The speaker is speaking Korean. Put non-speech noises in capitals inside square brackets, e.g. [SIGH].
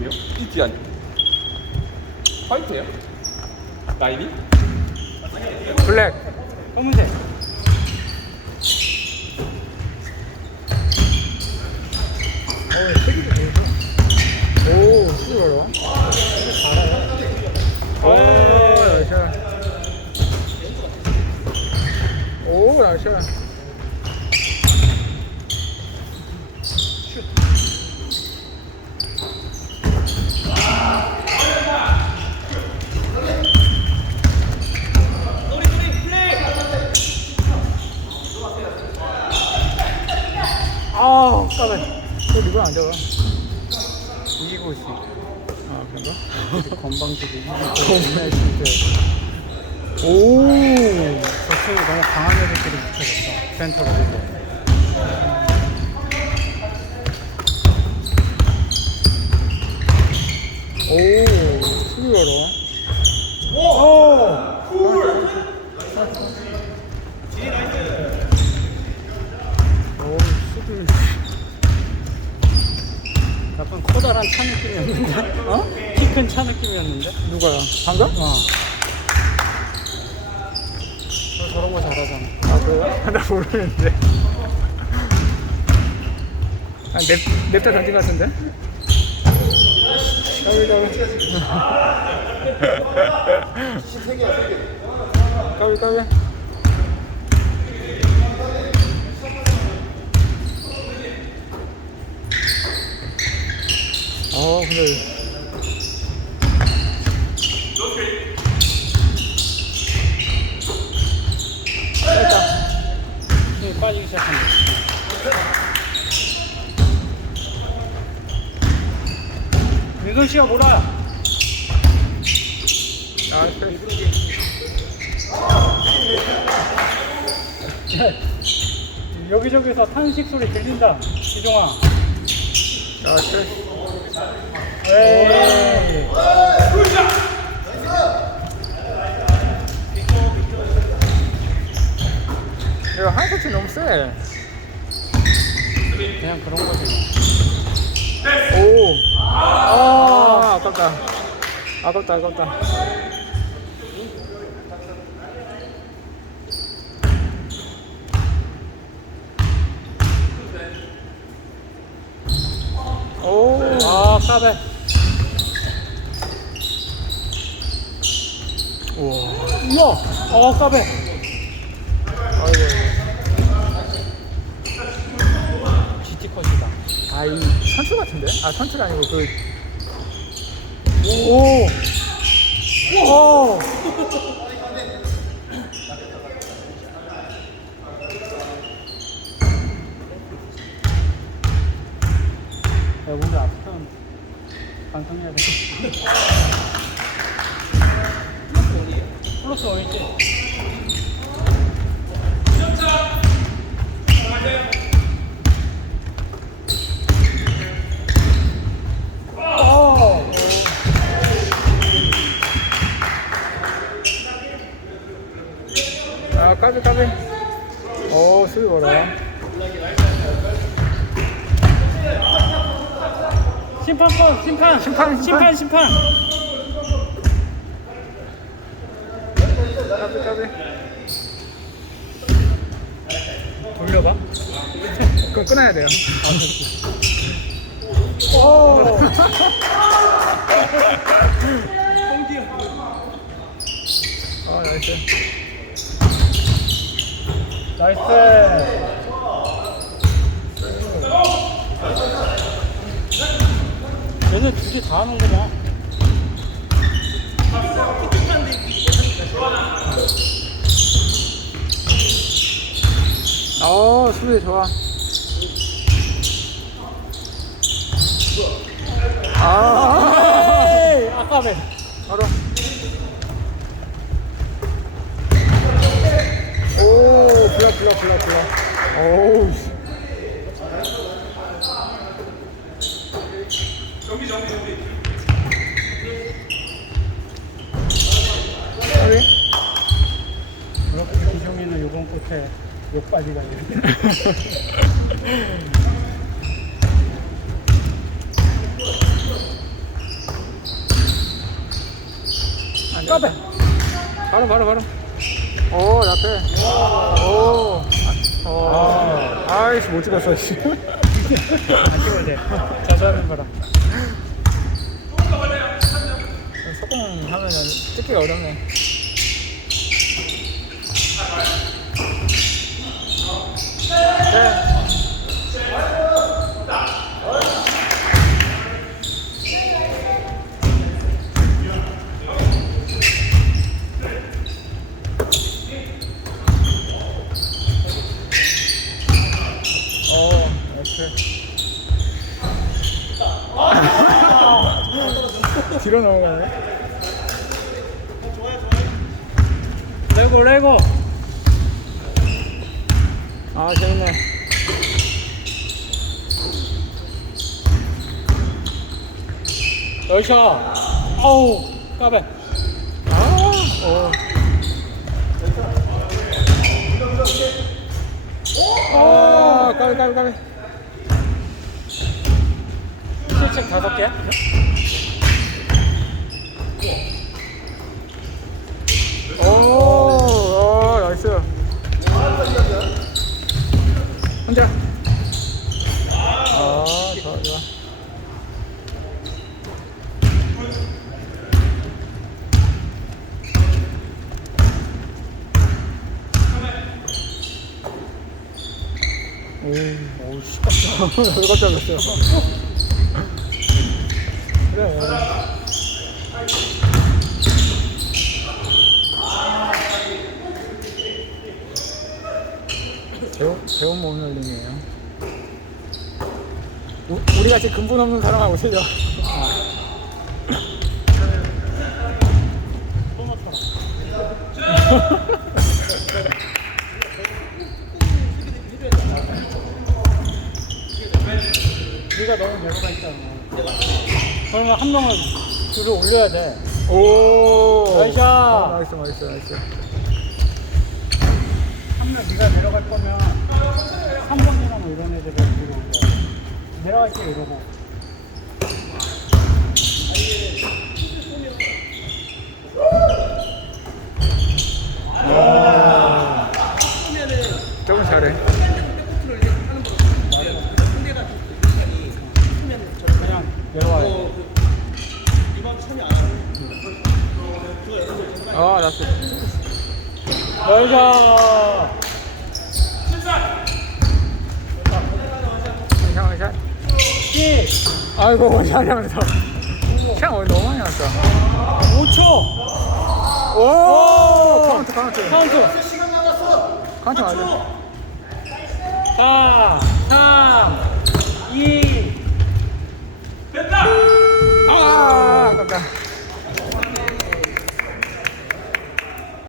팀이요? 이티안 화이트예요? 나이비? 블랙. 검은색. 오. 잘해요. 오, 나이스. 오, 나이스. 아, 까만. 또 누가 안 잡아? 이기고 있어. 아, 건방지게 이기고 있어. 오! 저쪽에 너무 강한 애들끼리 붙여졌어. 센터가 되고. 오, 수비 열어. 오! 쿨! 오, 수비. 약간 커다란 차 느낌이었는데? 어? 키 큰 차 느낌이었는데? 누가요? 방금? 어. 저 저런 거 잘하잖아. 아 그래요? [LAUGHS] 나 모르는데 아, 냅, 냅다 던진 것 같은데? 까비 까비 까비 까비 아 근데 힘이 빠지기 시작한다. 민선 씨가 몰아. 아 그래 여기저기서 탄식 소리 들린다. 기종아. 아 그래 에이. 이 세트 너무 세 그냥 그런 거지. 오. 아, 아깝다. 아깝다, 아깝다. 오. 아, 까베. 우와. 우와. 어, 까베. 아이고. GT 컷이다. 아, 이 선출 같은데? 아, 선출 아니고 그. 오. 오. 야, 오늘 아프면 반성해야 돼. 플러스 원이지? 오, 수비 봐라. 심판권, 심판, 심판, 심판, 심판. 까비, 까비. 돌려봐. 그럼 끊어야 돼요. 오. 아, 나이스. 나이스. 두개다 하는구나. 어, 수비 좋아. 아, 아까be. 바로. 오, 불러 불러 불러 불러. 오우 정비 정비 정비. 아, 왜? 어, 그렇게 이성이는 요번 끝에 욕 빨리 달리네. 까봐 바로 바로 바로. 오 나 빼. 오. 어. 아이씨 못 찍었어. 씨. 안 찍어도 돼. 자수하는 거라. 소공 하면은 찍기가 어렵네. 네. 어, 오케이. 뒤로 넘어가네. 레고 레고. 아, 재밌네. 열샷. 아우 까베. 아, 오. 아, 까비, 까비, 까비. 실책 다섯 개. 오. 아, 좋아, 좋아. 오, 오, 씨, 깜짝, [LAUGHS] 왜 깜짝 놀랐어요. [LAUGHS] 그래. 배운, 배운 몸 열림이에요. 우- 우리 같이 근본 없는 사람하고 틀려. 네가 너무 내고가 있잖아. 그러면 한 명을 줄을 올려야 돼. 오. 나이스. 아, 나이스, 나이스, 나이스. 한명 네가 내려갈 거면 3번이나 뭐 이런 애들을 뒤로 올려. 내려갈 때 이러고. 조금 잘해. 그냥 내려와야 돼. 아, 나이 스. 열샷. 괜찮아, 샷. 키 아이고, 잘하면서. 枪오늘 너무 많이 났다. 5초. 오! 카운트, 카운트. 카운트. 카운트 맞아. 4, 3, 2. 아, 아깝다.